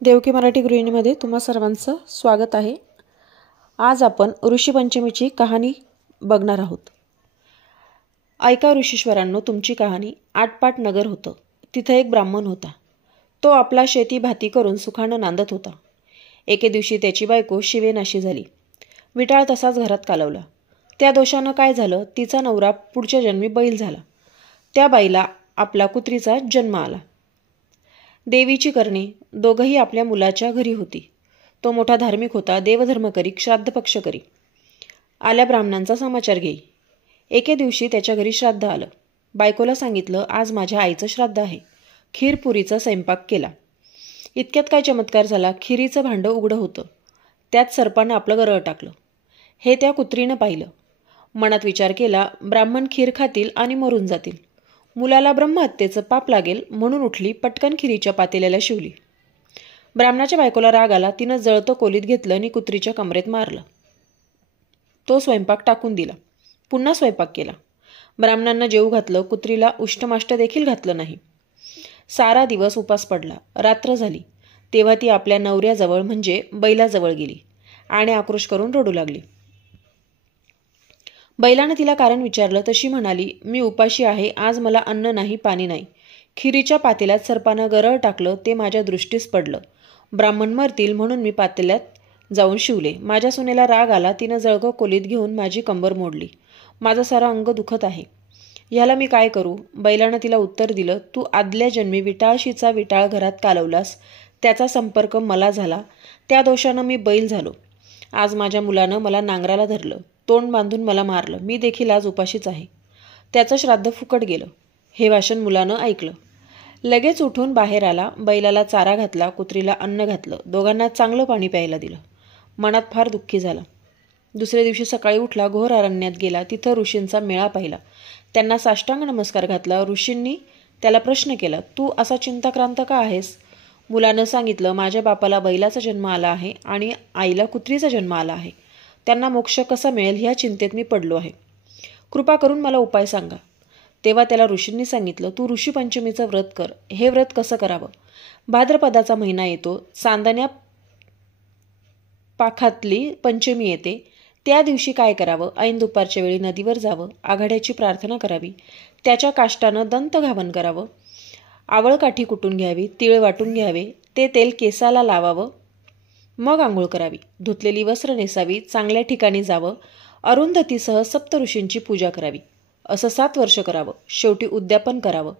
देवकी मराठी गृहिणीमध्ये तुम्हा सर्वांचं स्वागत आहे। आज आपण ऋषीपंचमीची कहाणी बघणार आहोत। ऐका ऋषीश्वरांनो, तुमची कहाणी। आटपाट नगर होतं। तिथे एक ब्राह्मण होता। तो आपला शेती भाती करून सुखानं नांदत होता। एके दिवशी त्याची बायको शिवेनाशी झाली। विटाळ तसाच घरात कालवला। त्या दोषानं काय झालं, तिचा नवरा पुढच्या जन्मी बैल झाला। त्या बाईला आपला कुत्रीचा जन्म आला। देवीची करणी दोघंही आपल्या मुलाच्या घरी होती। तो मोठा धार्मिक होता, देवधर्म करी, श्राद्ध पक्ष करी, आल्या ब्राह्मणांचा समाचार घेई। एके दिवशी त्याच्या घरी श्राद्ध आलं। बायकोला सांगितलं, आज माझ्या आईचं श्राद्ध आहे। खीरपुरीचा स्वयंपाक केला। इतक्यात काय चमत्कार झाला, खिरीचं भांडं उघडं होतं। त्यात सर्पानं आपलं गरळ टाकलं। हे त्या कुत्रीनं पाहिलं। मनात विचार केला, ब्राह्मण खीर खातील आणि मरून जातील, मुलाला ब्रह्महत्येचं पाप लागेल म्हणून उठली, पटकन खिरीच्या पातेल्याला शिवली। ब्राह्मणाच्या बायकोला राग आला। तिनं जळतं कोलीत घेतलं आणि कुत्रीच्या कमरेत मारलं। तो स्वयंपाक टाकून दिला। पुन्हा स्वयंपाक केला। ब्राह्मणांना जेवू घातलं, कुत्रीला उष्टमाष्ट देखील घातलं नाही। सारा दिवस उपास पडला। रात्र झाली तेव्हा ती आपल्या नवऱ्याजवळ म्हणजे बैलाजवळ गेली आणि आक्रोश करून रडू लागली। बैलानं तिला कारण विचारलं, तशी म्हणाली, मी उपाशी आहे, आज मला अन्न नाही, पाणी नाही। खिरीच्या पातेल्यात सर्पानं गरळ टाकलं, ते माझ्या दृष्टीस पडलं। ब्राह्मण मरतील म्हणून मी पातेल्यात जाऊन शिवले। माझ्या सुनेला राग आला, तिनं जळगं कोलीत घेऊन माझी कंबर मोडली। माझं सारं अंग दुखत आहे, ह्याला मी काय करू? बैलानं तिला उत्तर दिलं, तू आदल्या जन्मी विटाळशीचा विटाळ घरात कालवलास, त्याचा संपर्क मला झाला, त्या दोषानं मी बैल झालो। आज माझ्या मुलानं मला नांगराला धरलं, तोंड बांधून मला मारलं, मी देखील आज उपाशीच आहे। त्याचं श्राद्ध फुकट गेलं। हे भाषण मुलानं ऐकलं। लगेच उठून बाहेर आला। बैलाला चारा घातला, कुत्रीला अन्न घातलं, दोघांना चांगलं पाणी प्यायला दिलं। मनात फार दुःखी झाला। दुसऱ्या दिवशी सकाळी उठला, घोर अरण्यात गेला। तिथं ऋषींचा मेळा पाहिला। त्यांना साष्टांग नमस्कार घातला। ऋषींनी त्याला प्रश्न केला, तू असा चिंताक्रांत का आहेस? मुलानं सांगितलं, माझ्या बापाला बैलाचा जन्म आला आहे आणि आईला कुत्रीचा जन्म आला आहे। त्यांना मोक्ष कसा मिळेल ह्या चिंतेत मी पडलो आहे। कृपा करून मला उपाय सांगा। तेव्हा त्याला ऋषींनी सांगितलं, तू ऋषीपंचमीचं व्रत कर। हे व्रत कसं करावं? भाद्रपदाचा महिना येतो, चांदण्या पाखातली पंचमी येते, त्या दिवशी काय करावं? ऐन दुपारच्या वेळी नदीवर जावं, आघाड्याची प्रार्थना करावी, त्याच्या काष्टानं दंतघावन करावं, आवळकाठी कुटून घ्यावी, तीळ वाटून घ्यावे, ते तेल केसाला लावावं, मग आंघोळ करावी, धुतलेली वस्त्र नेसावी, चांगल्या ठिकाणी जावं, अरुंधतीसह सप्तऋषींची पूजा करावी। असं 7 वर्ष करावं। शेवटी उद्यापन करावं।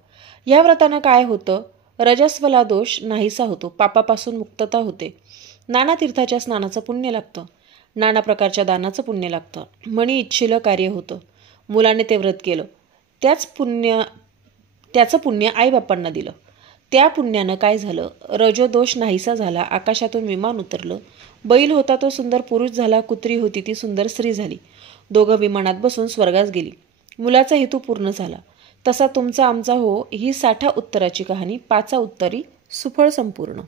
या व्रतानं काय होतं? रजस्वला दोष नाहीसा होतो, पापापासून मुक्तता होते, नाना तीर्थाच्या स्नानाचं पुण्य लागतं, नाना प्रकारच्या दानाचं पुण्य लागतं, मनी इच्छिलं कार्य होतं। मुलाने ते व्रत केलं, त्याचं पुण्य आईबापांना दिलं। त्या पुण्यानं काय झालं? रजोदोष नाहीसा झाला, आकाशातून विमान उतरलं, बैल होता तो सुंदर पुरुष झाला, कुत्री होती ती सुंदर स्त्री झाली, दोघं विमानात बसून स्वर्गास गेली। मुलाचा हेतू पूर्ण झाला। तसा तुमचा आमचा हो ही 60 उत्तराची कहाणी 5 उत्तरी सुफळ संपूर्ण।